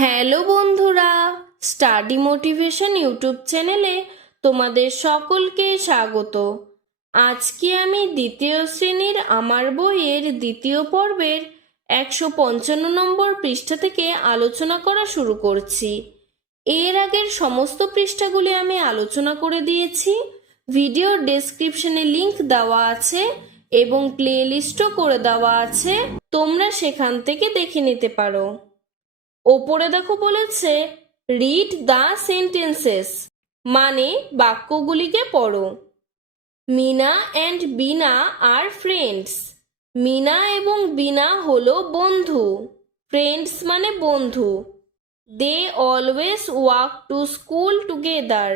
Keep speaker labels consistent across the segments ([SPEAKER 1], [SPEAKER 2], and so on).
[SPEAKER 1] Hello বন্ধুরা, study motivation YouTube চ্যানেলে তোমাদের সকলকে স্বাগত। আজকে আমি দ্বিতীয় শ্রেণির আমার বইয়ের দ্বিতীয় পর্বের একশো পঞ্চান্ন নম্বর পৃষ্ঠা থেকে আলোচনা করা শুরু করছি। এর আগের সমস্ত পৃষ্ঠাগুলি আমি আলোচনা করে দিয়েছি। ভিডিও ডেসক্রিপশনে লিংক দেওয়া আছে এবং প্লেলিস্টও করে দেওয়া আছে। তোমরা সেখান থেকে দেখে নিতে পারো। ওপরে দেখো বলেছে রিড দ্য সেন্টেন্সেস মানে বাক্যগুলিকে পড়ো। মিনা অ্যান্ড বিনা আর ফ্রেন্ডস মিনা এবং বিনা হলো বন্ধু। ফ্রেন্ডস মানে বন্ধু। They always walk to school together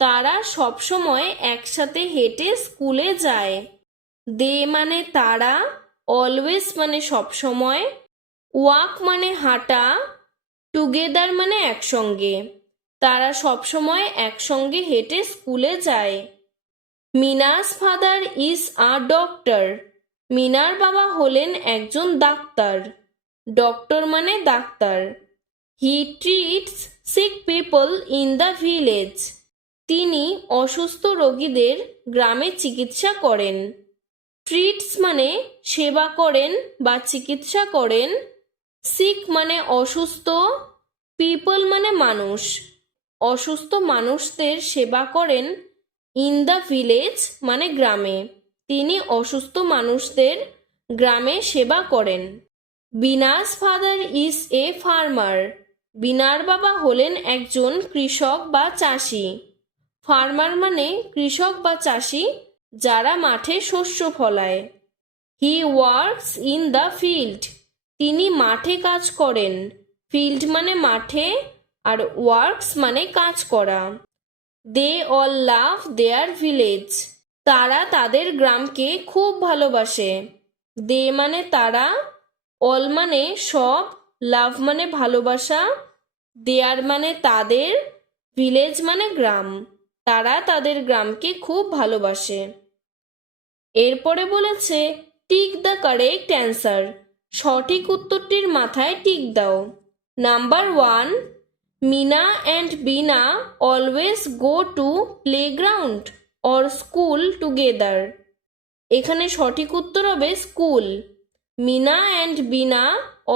[SPEAKER 1] তারা সবসময় একসাথে হেঁটে স্কুলে যায়। দে মানে তারা অলওয়েজ মানে সবসময়। ওয়াক মানে হাঁটা। টুগেদার মানে একসঙ্গে। তারা সবসময় একসঙ্গে হেঁটে স্কুলে যায়। Meena's father is a doctor. মিনার বাবা হলেন একজন ডাক্তার। ডক্টর মানে doctor. He treats sick people in the village তিনি অসুস্থ রোগীদের গ্রামে চিকিৎসা করেন। ট্রিটস মানে সেবা করেন বা চিকিৎসা করেন। সিক মানে অসুস্থ পিপল মানে মানুষ। অসুস্থ মানুষদের সেবা করেন ইন দ্য ভিলেজ মানে গ্রামে। তিনি অসুস্থ মানুষদের গ্রামে সেবা করেন। Beena's father is a farmer বিনার বাবা হলেন একজন কৃষক বা চাষি। ফার্মার মানে কৃষক বা চাষি যারা মাঠে শস্য ফলায়। He works in the field তিনি মাঠে কাজ করেন। ফিল্ড মানে মাঠে আর ওয়ার্কস মানে কাজ করা। They all love their village. তারা তাদের গ্রামকে খুব ভালোবাসে। দে মানে তারা, অল মানে সব, লাভ মানে ভালোবাসা। দেয়ার মানে তাদের, ভিলেজ মানে গ্রাম। তারা তাদের গ্রামকে খুব ভালোবাসে। এরপরে বলেছে টিক দ্য কারেক্ট অ্যান্সার সঠিক উত্তরটির মাথায় টিক দাও। Number one Meena and Beena always go to playground or school together এখানে সঠিক উত্তর হবে school Meena and Beena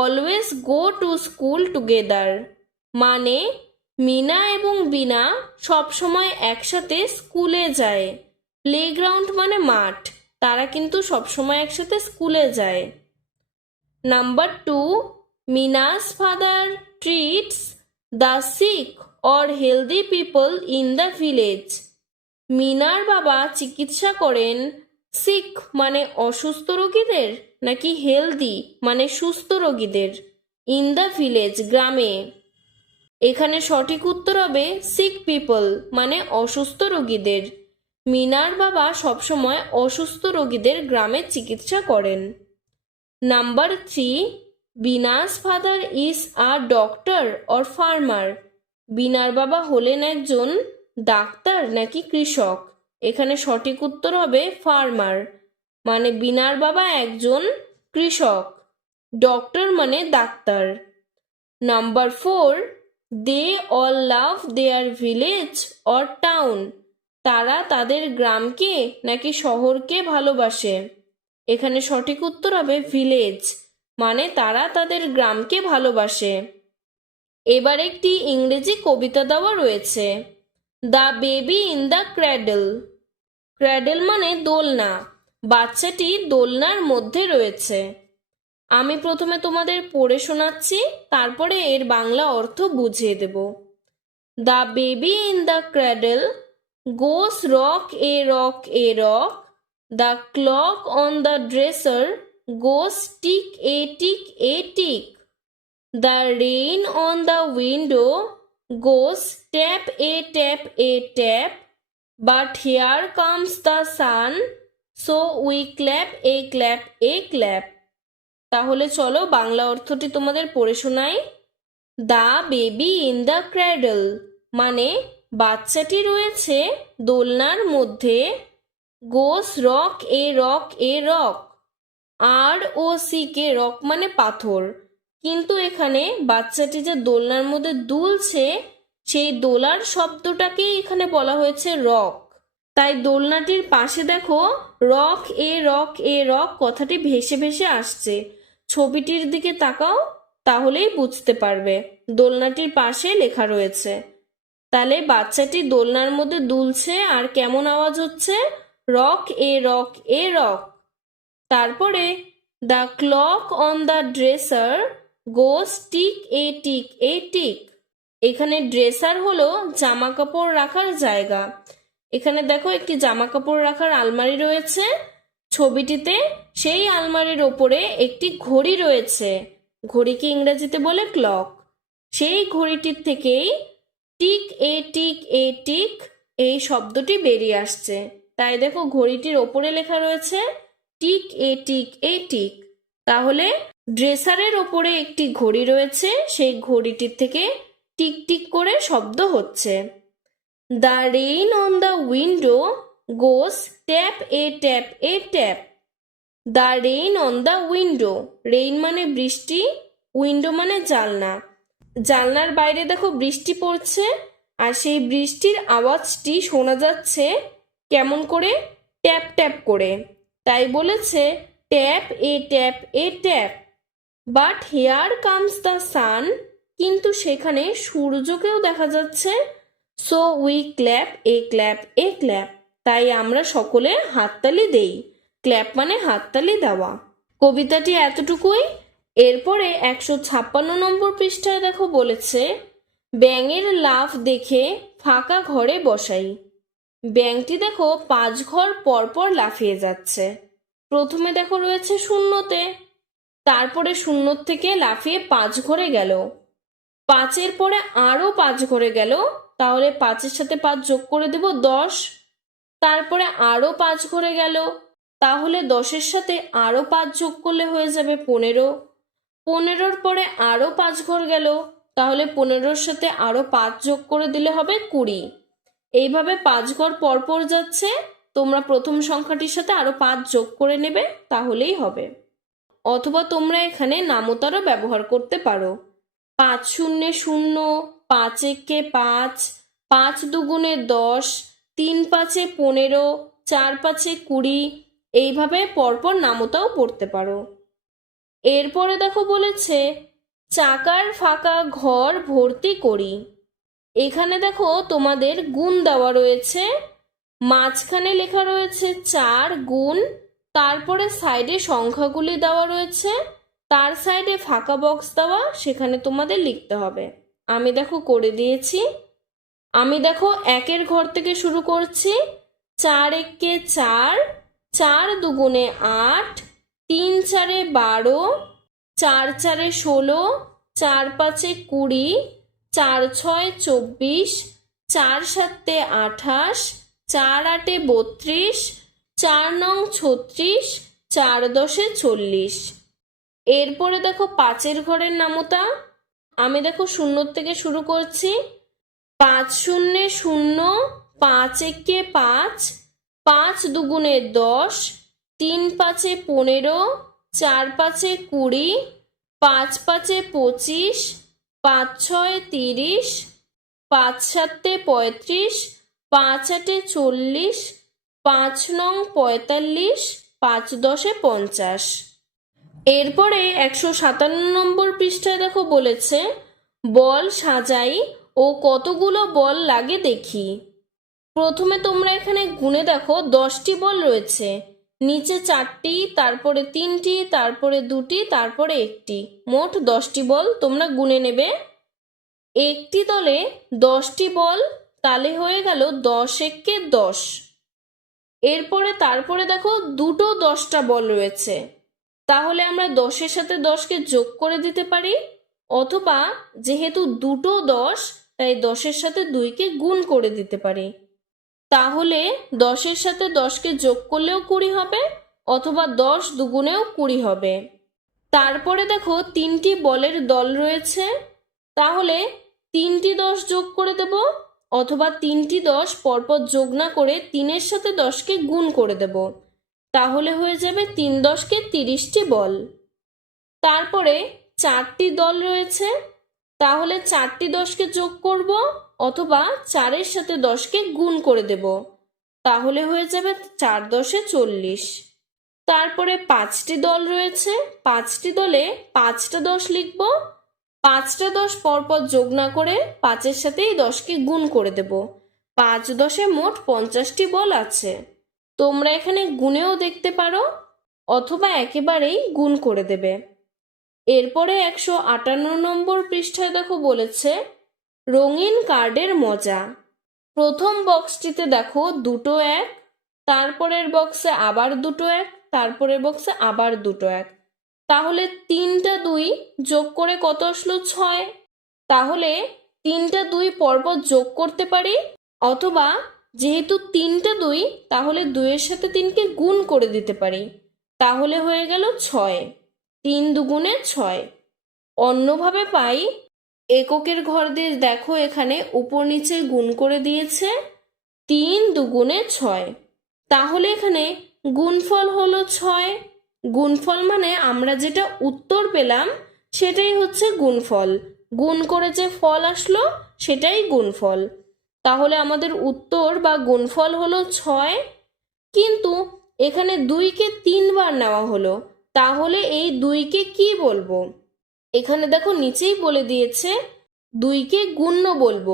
[SPEAKER 1] always go to school together মানে মিনা এবং বিনা সবসময় একসাথে স্কুলে যায়। প্লেগ্রাউন্ড মানে মাঠ। তারা কিন্তু সবসময় একসাথে স্কুলে যায়। Number two Meena's father treats the sick or healthy people in the village মিনার বাবা চিকিৎসা করেন সিক মানে অসুস্থ রোগীদের নাকি হেলদি মানে সুস্থ রোগীদের ইন দ্য ভিলেজ গ্রামে। এখানে সঠিক উত্তর হবে সিক পিপল মানে অসুস্থ রোগীদের। মিনার বাবা সবসময় অসুস্থ রোগীদের গ্রামে চিকিৎসা করেন। Number three Beena's father is a doctor or farmer বিনার বাবা হলেন একজন ডাক্তার নাকি কৃষক? এখানে সঠিক উত্তর হবে ফার্মার মানে বিনার বাবা একজন কৃষক। ডক্টর মানে doctor. Number four they all love their village or town তারা তাদের গ্রামকে নাকি শহরকে ভালোবাসে। এখানে সঠিক উত্তর হবে ভিলেজ মানে তারা তাদের গ্রামকে ভালোবাসে। এবার একটি ইংরেজি কবিতা দেওয়া রয়েছে। The baby in the cradle cradle মানে দোলনা, বাচ্চাটি দোলনার মধ্যে রয়েছে। আমি প্রথমে তোমাদের পড়ে শোনাচ্ছি, তারপরে এর বাংলা অর্থ বুঝিয়ে দেব। The baby in the cradle goes rock a rock a rock the clock on the dresser goes tick a tick a tick the rain on the window goes tap a tap a tap but here comes the sun so we clap a clap a clap তাহলে চলো বাংলা অর্থটি তোমাদের পড়ে শোনাই। The baby in the cradle মানে বাচ্চাটি রয়েছে দোলনার মধ্যে। Goes rock a rock a rock. R O C K rock মানে পাথর। কিন্তু এখানে বাচ্চাটি যে দোলনার মধ্যে দুলছে, সেই দোলার শব্দটাকেই এখানে বলা হয়েছে রক। তাই দোলনাটির পাশে দেখো, rock a rock a rock কথাটি ভেসে ভেসে আসছে। ছবিটির দিকে তাকাও, তাহলেই বুঝতে পারবে। দোলনাটির পাশে লেখা রয়েছে। তাহলে বাচ্চাটি দোলনার মধ্যে দুলছে আর কেমন আওয়াজ হচ্ছে? Rock a rock a rock. তারপরে, the clock on the dresser goes tick a tick a tick. এখানে ড্রেসার হলো জামা কাপড় রাখার জায়গা। এখানে দেখো একটি জামা কাপড় রাখার আলমারি রয়েছে। ছবিটিতে সেই আলমারির ওপরে একটি ঘড়ি রয়েছে। ঘড়িকে ইংরেজিতে বলে ক্লক। সেই ঘড়িটির থেকেই tick a tick a tick এই শব্দটি বেরিয়ে আসছে। তাই দেখো ঘড়িটির ওপরে লেখা রয়েছে, tick a tick a tick. তাহলে ড্রেসারের ওপরে একটি ঘড়ি রয়েছে, সেই ঘড়িটির থেকে টিক টিক করে শব্দ হচ্ছে। The rain on the window goes tap a tap a tap. The rain on the window, rain মানে বৃষ্টি, উইন্ডো মানে জালনা। জানলার বাইরে দেখো বৃষ্টি পড়ছে, আর সেই বৃষ্টির আওয়াজটি শোনা যাচ্ছে কেমন করে? ট্যাপ ট্যাপ করে। তাই বলেছে, tap, a tap a tap. But here comes the sun. কিন্তু সেখানে সূর্যকেও দেখা যাচ্ছে। So we clap, a clap a clap. তাই আমরা সকলে হাততালি দেই। ক্ল্যাপ মানে হাততালি দেওয়া। কবিতাটি এতটুকুই। এরপরে একশো ছাপ্পান্ন নম্বর পৃষ্ঠায় দেখো বলেছে, ব্যাঙের লাফ দেখে ফাঁকা ঘরে বসাই। ব্যাঙটি দেখো পাঁচ ঘর পরপর লাফিয়ে যাচ্ছে। প্রথমে দেখো রয়েছে শূন্যতে। তারপরে শূন্য থেকে লাফিয়ে পাঁচ ঘরে গেল। পাঁচের পরে আরও পাঁচ ঘরে গেল। তাহলে পাঁচের সাথে পাঁচ যোগ করে দেব দশ। তারপরে আরও পাঁচ ঘরে গেল। তাহলে দশের সাথে আরও পাঁচ যোগ করলে হয়ে যাবে পনেরো। পনেরোর পরে আরও পাঁচ ঘর গেল। তাহলে পনেরোর সাথে আরও পাঁচ যোগ করে দিলে হবে কুড়ি। এইভাবে পাঁচ ঘর পরপর যাচ্ছে, তোমরা প্রথম সংখ্যাটির সাথে আরও পাঁচ যোগ করে নেবে, তাহলেই হবে। অথবা তোমরা এখানে নামতারও ব্যবহার করতে পারো। পাঁচ শূন্যে শূন্য, পাঁচ একে পাঁচ পাঁচ দুগুণে দশ, তিন পাঁচে পনেরো, চার পাঁচে কুড়ি, এইভাবে পরপর নামতাও পড়তে পারো। এরপরে দেখো বলেছে, চাকার ফাঁকা ঘর ভর্তি করি। এখানে দেখো তোমাদের গুণ দেওয়া রয়েছে, মাঝখানে লেখা রয়েছে চার গুণ, তারপরে সাইডে সংখ্যাগুলি দেওয়া রয়েছে, তার সাইডে ফাঁকা বক্স দেওয়া, সেখানে তোমাদের লিখতে হবে। আমি দেখো করে দিয়েছি। আমি দেখো একের ঘর থেকে শুরু করছি, চার একে চার চার দুগুণে আট, তিন চারে বারো, চার চারে ষোলো, চার পাঁচে কুড়ি চার ছয় চব্বিশ, চার সাতে আঠাশ, চার আটে বত্রিশ, চার নং ছত্রিশ, চার দশে চল্লিশ। এরপরে দেখো পাঁচের ঘরের নামতা। আমি দেখো শূন্য থেকে শুরু করছি। পাঁচ শূন্যে, শূন্য, পাঁচ একে পাঁচ পাঁচ দুগুণে দশ, তিন পাঁচে পনেরো, চার পাঁচে কুড়ি, পাঁচ পাঁচে পঁচিশ পাঁচ ছয় তিরিশ, পাঁচ সাতে পঁয়ত্রিশ, পাঁচ আটে চল্লিশ, পাঁচ নং পঁয়তাল্লিশ, পাঁচ দশে পঞ্চাশ। এরপরে একশো সাতান্ন নম্বর পৃষ্ঠায় দেখো বলেছে, বল সাজাই ও কতগুলো বল লাগে দেখি। প্রথমে তোমরা এখানে গুনে দেখো, দশটি বল রয়েছে। নিচে চারটি, তারপরে তিনটি, তারপরে দুটি, তারপরে একটি। মোট দশটি বল তোমরা গুনে নেবে। একটি দলে দশটি বল, তালে হয়ে গেল দশ একে দশ। এরপরে, তারপরে দেখো দুটো দশটা বল রয়েছে। তাহলে আমরা দশের সাথে দশকে যোগ করে দিতে পারি, অথবা যেহেতু দুটো দশ, তাই দশের সাথে দুইকে গুণ করে দিতে পারি। তাহলে দশের সাথে দশকে যোগ করলেও কুড়ি হবে অথবা দশ দুগুণেও কুড়ি হবে। তারপরে দেখো তিনটি বলের দল রয়েছে। তাহলে তিনটি দশ যোগ করে দেব অথবা তিনটি দশ পরপর যোগ না করে তিনের সাথে দশকে গুণ করে দেব। তাহলে হয়ে যাবে তিন দশকে তিরিশটি বল। তারপরে চারটি দল রয়েছে। তাহলে চারটি দশকে যোগ করব অথবা চারের সাথে দশকে গুণ করে দেব। তাহলে হয়ে যাবে চার দশে চল্লিশ। তারপরে পাঁচটি দল রয়েছে। পাঁচটি দলে পাঁচটা দশ লিখব। পাঁচটা দশ পরপর যোগ না করে পাঁচের সাথেই দশকে গুণ করে দেব। পাঁচ দশে মোট পঞ্চাশটি বল আছে। তোমরা এখানে গুণেও দেখতে পারো, অথবা একেবারেই গুণ করে দেবে। এরপরে একশো আটান্ন নম্বর পৃষ্ঠায় দেখো বলেছে রঙিন কার্ডের মজা। প্রথম বক্সটিতে দেখো দুটো এক, তারপরের বক্সে আবার দুটো এক, তারপরের বক্সে আবার দুটো এক। তাহলে তিনটা দুই যোগ করে কত আসলো ছয়? তাহলে তিনটা দুই পরপর যোগ করতে পারি? অথবা যেহেতু তিনটা দুই, তাহলে দুইয়ের সাথে তিনকে গুণ করে দিতে পারি। তাহলে হয়ে গেল ছয়। তিন দুগুণে ছয়। অন্যভাবে পাই এককের ঘর দিয়ে দেখো এখানে, উপর নিচে গুণ করে দিয়েছে তিন দুগুণে ছয়। তাহলে এখানে গুণফল হলো ছয়। গুণফল মানে আমরা যেটা উত্তর পেলাম, সেটাই হচ্ছে গুণফল। গুণ করে যে ফল আসলো, সেটাই গুণফল। তাহলে আমাদের উত্তর বা গুণফল হলো ছয়। কিন্তু এখানে দুইকে তিনবার নেওয়া হলো। তাহলে এই দুইকে কি বলব? এখানে দেখো নিচেই বলে দিয়েছে, দুইকে গুণ্য বলব।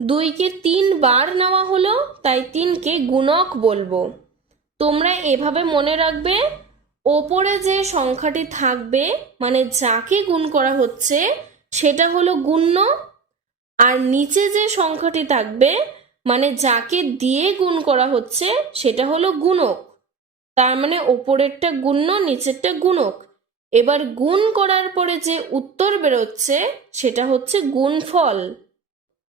[SPEAKER 1] দুইকে তিন বার নেওয়া হলো, তাই তিনকে গুণক বলব। তোমরা এভাবে মনে রাখবে, ওপরে যে সংখ্যাটি থাকবে মানে যাকে গুণ করা হচ্ছে, সেটা হলো গুণ্য, আর নিচে যে সংখ্যাটি থাকবে মানে যাকে দিয়ে গুণ করা হচ্ছে, সেটা হলো গুণক। তার মানে ওপরেরটা গুণ্য, নিচেরটা গুণক। এবার গুণ করার পরে যে উত্তর বেরোচ্ছে, সেটা হচ্ছে গুণফল।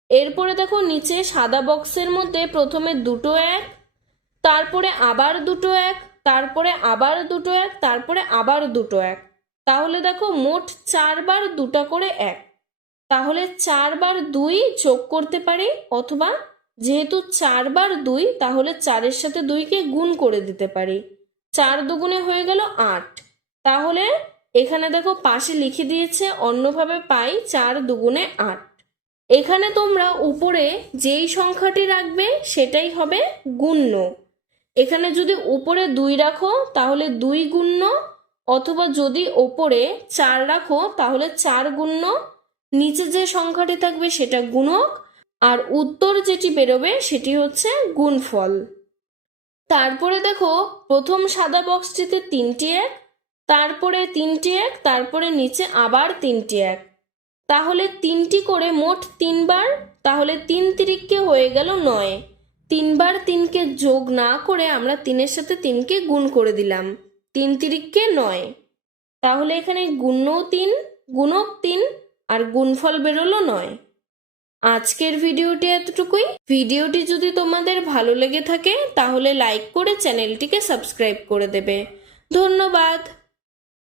[SPEAKER 1] এরপরে দেখো নিচে সাদা বক্সের মধ্যে প্রথমে দুটো এক, তারপরে আবার দুটো এক, তারপরে আবার দুটো এক, তারপরে আবার দুটো এক। তাহলে দেখো মোট চারবার দুটা করে এক। তাহলে চারবার দুই যোগ করতে পারি, অথবা যেহেতু চারবার দুই, তাহলে চারের সাথে দুইকে গুণ করে দিতে পারি। চার দুগুণে হয়ে গেল আট। তাহলে এখানে দেখো পাশে লিখে দিয়েছে, অন্যভাবে পাই চার দুগুণে আট। এখানে তোমরা উপরে যেই সংখ্যাটি রাখবে সেটাই হবে গুণ্য। এখানে যদি উপরে দুই রাখো, তাহলে দুই গুণ্য, অথবা যদি ওপরে চার রাখো, তাহলে চার গুণ্য। নিচে যে সংখ্যাটি থাকবে সেটা গুণক, আর উত্তর যেটি বেরোবে সেটি হচ্ছে গুণফল। তারপরে দেখো প্রথম সাদা বক্সটিতে তিনটি এক তারপরে তিনটি এক, তারপরে নিচে আবার তিনটি এক। তাহলে তিনটি করে মোট তিনবার, তাহলে তিন তিরিককে হয়ে গেল নয়। তিনবার তিনকে যোগ না করে আমরা তিনের সাথে তিনকে গুণ করে দিলাম। তিন তিরিককে নয়। তাহলে এখানে গুণও তিন, গুণক তিন, আর গুণফল বেরোলো নয়। আজকের ভিডিওটি এতটুকুই। ভিডিওটি যদি তোমাদের ভালো লেগে থাকে, তাহলে লাইক করে চ্যানেলটিকে সাবস্ক্রাইব করে দেবে। ধন্যবাদ।